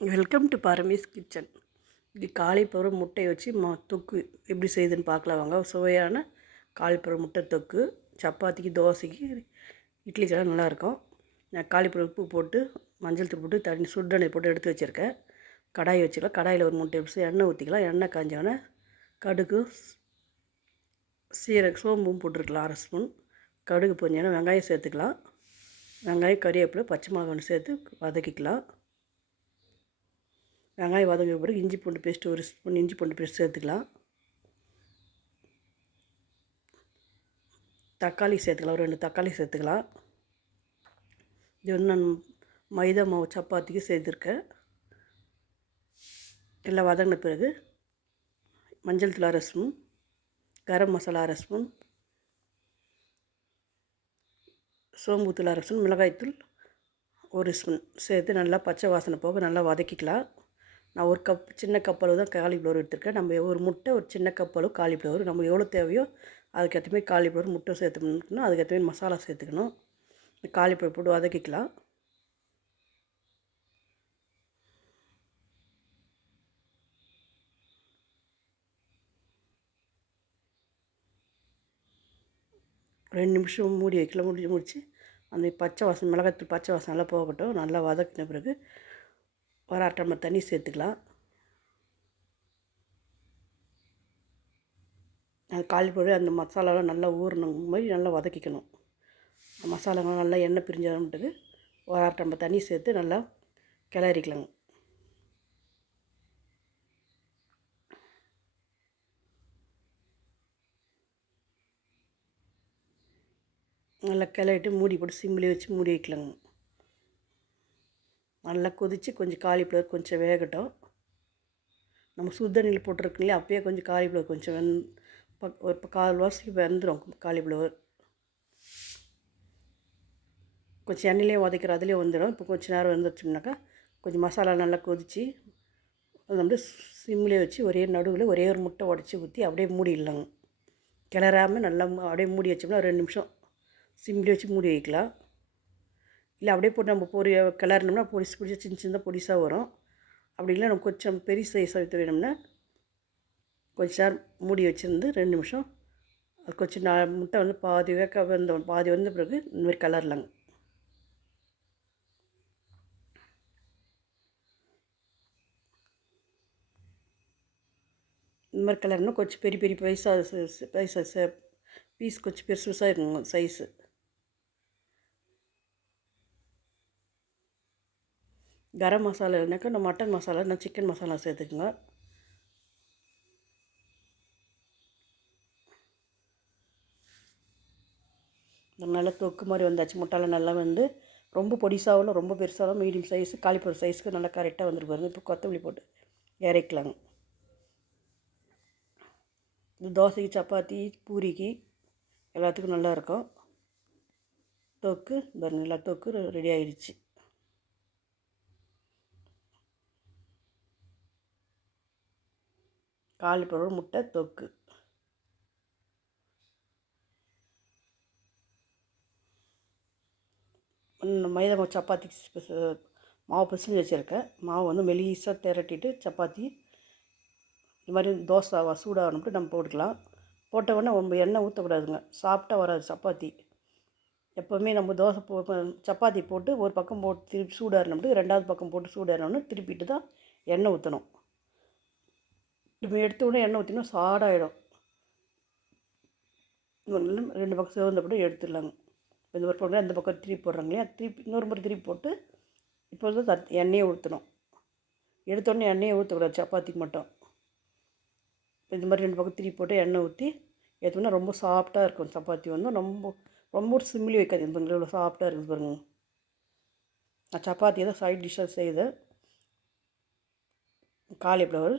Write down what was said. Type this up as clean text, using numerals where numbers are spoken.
Welcome to Paramesh kitchen. இது cauliflower முட்டையை வச்சு தொக்கு எப்படி செய்யுதுன்னு பார்க்கலாம் வாங்க. சுவையான காலிஃப்ளவர் முட்டை தொக்கு சப்பாத்திக்கு, தோசைக்கு, இட்லிக்கெல்லாம் நல்லாயிருக்கும். நான் காலிஃப்ளவர் உப்பு போட்டு மஞ்சள் தூள் போட்டு தண்ணி சுடுதண்ணி போட்டு எடுத்து வச்சுருக்கேன். கடாயை வச்சுக்கலாம். கடாயில் ஒரு 3 டேபிள் ஸ்பூன் எண்ணெய் ஊற்றிக்கலாம். எண்ணெய் காஞ்சோடனே கடுகு, சீரகம், சோம்பும் போட்டுருக்கலாம் 1/2 ஸ்பூன். கடுகு பொரிஞ்சோன்னா வெங்காயம் சேர்த்துக்கலாம். வெங்காயம், கறிவேப்பிலை, பச்சை மிளகாய் ஒன்று சேர்த்து வதக்கிக்கலாம். வெங்காயம் வதங்கிய பிறகு இஞ்சி பூண்டு பேஸ்ட்டு 1 ஸ்பூன் இஞ்சி பூண்டு பேஸ்ட் சேர்த்துக்கலாம். தக்காளி சேர்த்துக்கலாம். ஒரு 2 தக்காளி சேர்த்துக்கலாம். இது வந்து நான் மைதா மாவு சப்பாத்திக்கு சேர்த்துருக்கேன். எல்லாம் வதங்கின பிறகு மஞ்சள் தூள் 1/2 ஸ்பூன், கரம் மசாலா 1/2 ஸ்பூன், சோம்பு தூள் 1/2 ஸ்பூன், மிளகாய்த்தூள் 1 ஸ்பூன் சேர்த்து நல்லா பச்சை வாசனை போக நல்லா வதக்கிக்கலாம். நான் ஒரு கப் சின்ன கப் அளவு தான் காலிஃப்ளவர் எடுத்துருக்கேன். நம்ம ஒரு முட்டை ஒரு சின்ன கப் அளவு காலிஃப்ளவர் நம்ம எவ்வளோ தேவையோ அதுக்கேற்ற மாதிரி காலிஃப்ளவர் முட்டை சேர்த்துக்கணும். அதுக்கேற்ற மாதிரி மசாலா சேர்த்துக்கணும். காலிஃப்ளவர் போட்டு வதக்கிக்கலாம். ஒரு 2 நிமிஷம் மூடி வைக்கலாம். முடிச்சு அந்த பச்சை வாசனை, மிளகாத்தூள் பச்சை வாசனை நல்லா போகட்டும். நல்லா வதக்கின பிறகு ஒரு 1/2 டம்ளர் தண்ணி சேர்த்துக்கலாம். அது காலிஃப்ளவர் அந்த மசாலாலாம் நல்லா ஊறணும் மாதிரி நல்லா வதக்கிக்கணும். மசாலாலாம் நல்லா எண்ணெய் பிரிஞ்சு வரட்டுக்கு ஒரு 1/2 டம்ளர் தண்ணி சேர்த்து நல்லா கிளறிக்கலாங்க. நல்லா கிளறிட்டு மூடி போட்டு சிம்மிலே வச்சு மூடி வைக்கலாங்க. நல்லா கொதித்து கொஞ்சம் காலிஃப்ளவர் கொஞ்சம் வேகட்டும். நம்ம சுடுதண்ணியில் போட்டிருக்கீங்களே அப்போயே கொஞ்சம் காலிஃப்ளவர் கொஞ்சம் ஒரு 1/4 வாசிக்கு வெந்துடும். காலிஃப்ளவர் கொஞ்சம் எண்ணெயிலே வதக்கிற அதுலேயே வந்துடும். இப்போ கொஞ்சம் நேரம் வந்துடுச்சுனாக்கா கொஞ்சம் மசாலா நல்லா கொதித்து அது வந்து சிம்மிலே வச்சு நடுவில் ஒரே ஒரு முட்டை உடச்சி ஊற்றி அப்படியே மூடிடலாங்க. கிளறாமல் நல்லா அப்படியே மூடி வச்சோம்னா 2 நிமிஷம் சிம்மிலே வச்சு மூடி வைக்கலாம். இல்லை அப்படியே போட்டு நம்ம கிளறினோம்னா பொடிச்சு சின்ன சின்ன பொடிசாக வரும். அப்படி இல்லை நம்ம கொஞ்சம் பெரிய சைஸாக எடுத்து வேணும்னா கொஞ்சம் நேரம் மூடி வச்சுருந்து 2 நிமிஷம் அது கொஞ்சம் முட்டை வந்து பாதி வந்த பிறகு இந்த மாதிரி கிளறலாங்க. இந்த மாதிரி கிளறினா கொஞ்சம் பெரிய பெரிய பீஸ் கொஞ்சம் பெருசு பெருசாக இருக்குங்க சைஸு. கரம் மசாலா இல்லைனாக்கா நான் மட்டன் மசாலா நான் சிக்கன் மசாலா சேர்த்துக்குங்க. நல்லா தொக்கு மாதிரி வந்தாச்சு. முட்டைலாம் நல்லா வந்து ரொம்ப பொடிசாகவும் ரொம்ப பெருசாகவும் மீடியம் சைஸு காலிஃப்ளவர் சைஸுக்கு நல்லா கரெக்டாக வந்துட்டு பாருங்க. இப்போ கொத்தமல்லி போட்டு இறக்கலாங்க. இது தோசைக்கு, சப்பாத்தி, பூரிக்கு எல்லாத்துக்கும் நல்லாயிருக்கும். தொக்கு பாருங்க, நல்லா தொக்கு ரெடி ஆகிடுச்சு. காலிஃப்ளவர் முட்டை தொக்கு. மைதா மாவு சப்பாத்தி மாவு பிசைஞ்சு வச்சுருக்கேன். மாவு வந்து மெலிசாக திரட்டிட்டு சப்பாத்தி இது மாதிரி தோசை சூடாகணும்ட்டு நம்ம போட்டுக்கலாம். போட்ட உடனே நம்ம எண்ணெய் ஊற்றக்கூடாதுங்க. சாப்பிட்டா வராது சப்பாத்தி. எப்போவுமே நம்ம சப்பாத்தி போட்டு ஒரு பக்கம் போட்டு திருப்பி சூடாகணும்ட்டு 2வது பக்கம் போட்டு சூடாகணும்னு திருப்பிட்டு தான் எண்ணெய் ஊற்றணும். இப்போ எடுத்த உடனே எண்ணெய் ஊற்றினா சாடாயிடும். 2 பக்கம் சிவந்தப்பட்டு எடுத்துடலாங்க. இந்த ஒரு பக்கம் இந்த பக்கம் திருப்பி போடுறாங்க இல்லையா, திருப்பி இன்னொரு முறை திருப்பி போட்டு இப்போ வந்து எண்ணெயை ஊற்றணும். எடுத்தோடனே எண்ணெயை ஊற்றக்கூடாது சப்பாத்திக்கு மட்டும். இந்த மாதிரி 2 பக்கம் திருப்பி போட்டு எண்ணெய் ஊற்றி எடுத்தோம்னா ரொம்ப சாஃப்டாக இருக்கும். சப்பாத்தி வந்து ரொம்ப ரொம்ப சிம்மிலி வைக்காது. இவ்வளோ சாஃப்டாக இருக்குது பாருங்க. நான் சப்பாத்தி தான் சைட் டிஷ்ஷாக செய்தேன். காலிஃப்ளவர்